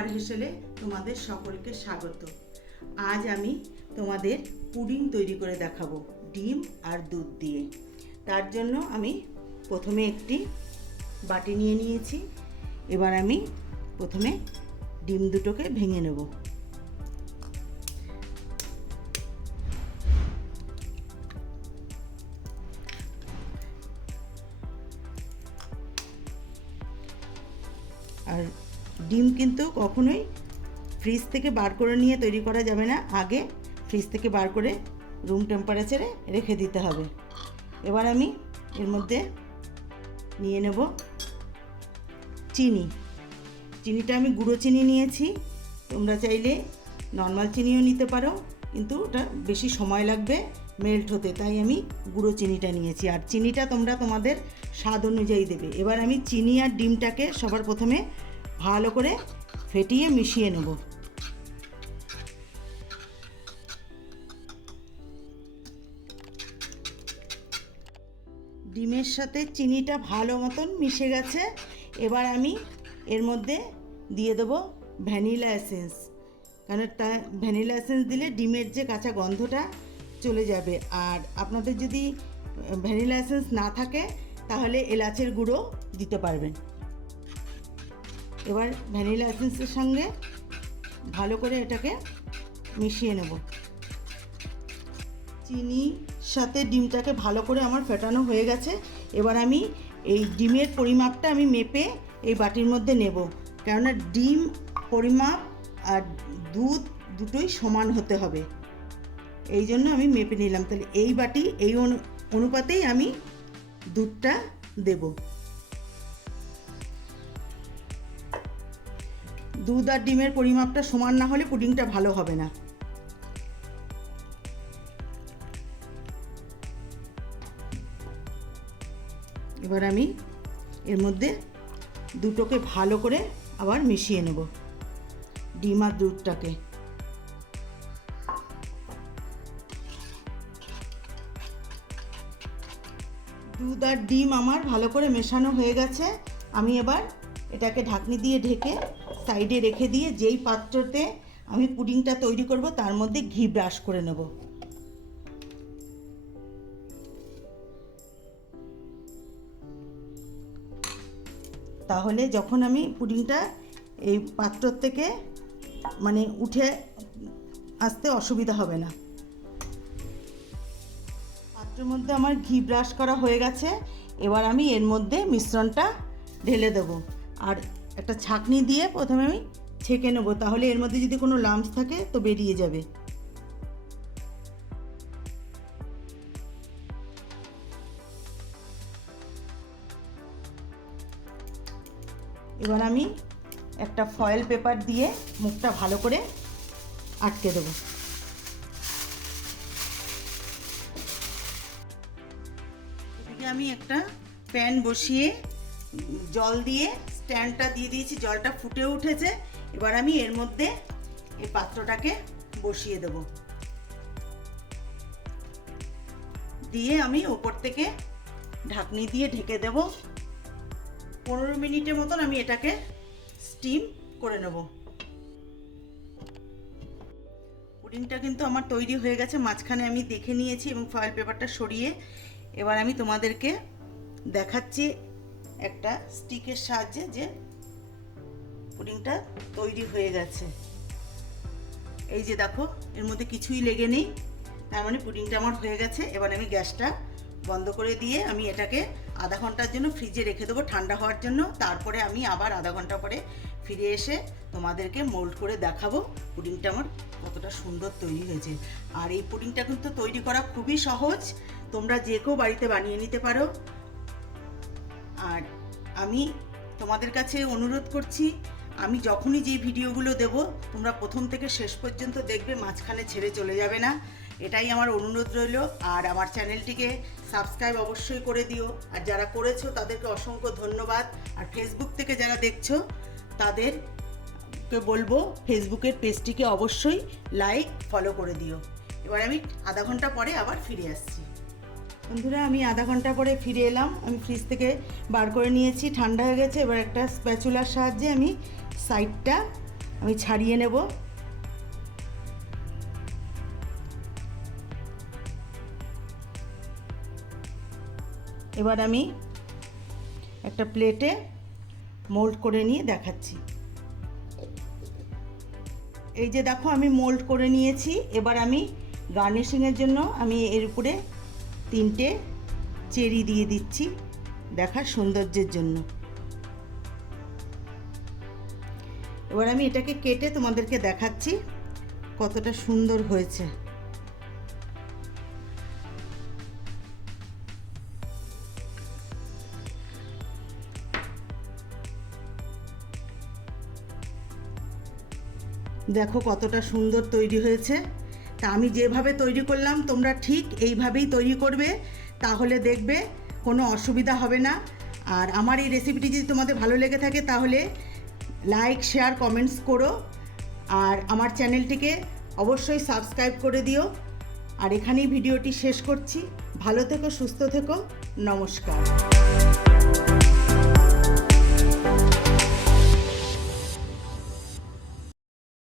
খাবার হেসেলে তোমাদের সকলকে স্বাগত। আজ আমি তোমাদের পুডিং তৈরি করে দেখাবো ডিম আর দুধ দিয়ে। তার জন্য আমি প্রথমে একটি বাটি নিয়ে নিয়েছি। এবার আমি প্রথমে ডিম দুটোকে ভেঙে নেব। আর ডিম কিন্তু কখনোই ফ্রিজ থেকে বার করে নিয়ে তৈরি করা যাবে না, আগে ফ্রিজ থেকে বার করে রুম টেম্পারেচারে রেখে দিতে হবে। এবার আমি এর মধ্যে নিয়ে নেব চিনিটা আমি গুঁড়ো চিনি নিয়েছি। তোমরা চাইলে নর্মাল চিনিও নিতে পারো, কিন্তু ওটা বেশি সময় লাগবে মেল্ট হতে, তাই আমি গুঁড়ো চিনিটা নিয়েছি। আর চিনিটা তোমরা তোমাদের স্বাদ অনুযায়ী দেবে। এবার আমি চিনি আর ডিমটাকে সবার প্রথমে ভালো করে ফেটিয়ে মিশিয়ে নেব। ডিমের সাথে চিনিটা ভালো মতন মিশে গেছে। এবার আমি এর মধ্যে দিয়ে দেবো ভ্যানিলা এসেন্স, কারণ ভ্যানিলা এসেন্স দিলে ডিমের যে কাঁচা গন্ধটা চলে যাবে। আর আপনাদের যদি ভ্যানিলা এসেন্স না থাকে তাহলে এলাচের গুঁড়ো দিতে পারবেন। এবার ভ্যানিলা এসেন্সের সঙ্গে ভালো করে এটাকে মিশিয়ে নেব। চিনির সাথে ডিমটাকে ভালো করে আমার ফেটানো হয়ে গেছে। এবার আমি এই ডিমের পরিমাপটা আমি মেপে এই বাটির মধ্যে নেব, কেননা ডিম পরিমাপ আর দুধ দুটোই সমান হতে হবে, এই জন্য আমি মেপে নিলাম। তাহলে এই বাটি এই অনুপাতেই আমি দুধটা দেব। দুধ আর ডিমের পরিমাপটা সমান না হলে পুডিংটা ভালো হবে না। এবার আমি এর মধ্যে দুটোকে ভালো করে আবার মিশিয়ে নেব, ডিম আর দুধটাকে। দুধ আর ডিম আমার ভালো করে মেশানো হয়ে গেছে। আমি এবার এটাকে ঢাকনি দিয়ে ঢেকে সাইডে রেখে দিয়ে যেই পাত্রতে আমি পুডিংটা তৈরি করব তার মধ্যে ঘি ব্রাশ করে নেব। তাহলে যখন আমি পুডিংটা এই পাত্র থেকে উঠে আসতে অসুবিধা হবে না। পাত্রের মধ্যে আমার ঘি ব্রাশ করা হয়ে গেছে। এবার আমি এর মধ্যে মিশ্রণটা ঢেলে দেবো আর একটা ছাঁকনি দিয়ে প্রথমে আমি ছেঁকে নেব, তাহলে এর মধ্যে যদি কোনো লাম্পস থাকে তো বেরিয়ে যাবে। এবার আমি একটা ফয়েল পেপার দিয়ে মুখটা ভালো করে আটকে দেবো। এদিকে আমি একটা প্যান বসিয়ে জল দিয়ে স্ট্যান্ডটা দিয়ে দিয়েছি, জলটা ফুটে উঠেছে। এবার আমি এর মধ্যে এই পাত্রটাকে বসিয়ে দেব, দিয়ে আমি উপর থেকে ঢাকনি দিয়ে ঢেকে দেব। 15 মিনিটের মতন আমি এটাকে স্টিম করে নেব। পুডিংটা কিন্তু আমার তৈরি হয়ে গেছে, মাঝখানে আমি দেখে নিয়েছি এবং ফয়েল পেপারটা সরিয়ে। এবার আমি তোমাদেরকে দেখাচ্ছি একটা স্টিকের সাহায্যে যে পুডিংটা তৈরি হয়ে গেছে। এই যে দেখো, এর মধ্যে কিছুই লেগে নেই, তার মানে পুডিংটা আমার হয়ে গেছে। এবার আমি গ্যাসটা বন্ধ করে দিয়ে আমি এটাকে আধা ঘন্টার জন্য ফ্রিজে রেখে দেবো ঠান্ডা হওয়ার জন্য। তারপরে আমি আবার আধা ঘন্টা পরে ফিরে এসে তোমাদেরকে মোল্ড করে দেখাবো পুডিংটা আমার কতটা সুন্দর তৈরি হয়েছে। আর এই পুডিংটা কিন্তু তৈরি করা খুবই সহজ, তোমরা যে কেউ বাড়িতে বানিয়ে নিতে পারো। আর আমি তোমাদের কাছে অনুরোধ করছি, আমি যখনই যে ভিডিওগুলো দেব তোমরা প্রথম থেকে শেষ পর্যন্ত দেখবে, মাঝখানে ছেড়ে চলে যাবে না, এটাই আমার অনুরোধ রইল। আর আমার চ্যানেলটিকে সাবস্ক্রাইব অবশ্যই করে দিও, আর যারা করেছো তাদেরকে অসংখ্য ধন্যবাদ। আর ফেসবুক থেকে যারা দেখছো তাদেরকে বলবো ফেসবুকের পেজটিকে অবশ্যই লাইক ফলো করে দিও। এবার আমি আধা ঘন্টা পরে আবার ফিরে আসছি। বন্ধুরা, আমি আধা ঘন্টা পরে ফিরে এলাম। আমি ফ্রিজ থেকে বার করে নিয়েছি, ঠান্ডা হয়ে গেছে। এবার একটা স্প্যাচুলার সাহায্যে আমি সাইডটা আমি ছাড়িয়ে নেব। এবার আমি একটা প্লেটে মোল্ড করে নিয়ে দেখাচ্ছি। এই যে দেখো আমি মোল্ড করে নিয়েছি। এবার আমি গার্নিশিংয়ের জন্য আমি এর উপরে 3টে চেরি দিয়ে দিচ্ছি দেখার সৌন্দর্যের জন্য। এবার আমি এটাকে কেটে তোমাদেরকে দেখাচ্ছি কতটা সুন্দর হয়েছে। দেখো কতটা সুন্দর তৈরি হয়েছে। তা আমি যেভাবে তৈরি করলাম তোমরা ঠিক এইভাবেই তৈরি করবে, তাহলে দেখবে কোনো অসুবিধা হবে না। আর আমার এই রেসিপিটি যদি তোমাদের ভালো লেগে থাকে তাহলে লাইক, শেয়ার, কমেন্টস করো। আর আমার চ্যানেলটিকে অবশ্যই সাবস্ক্রাইব করে দিও। আর এখানেই ভিডিওটি শেষ করছি। ভালো থেকো, সুস্থ থেকো, নমস্কার।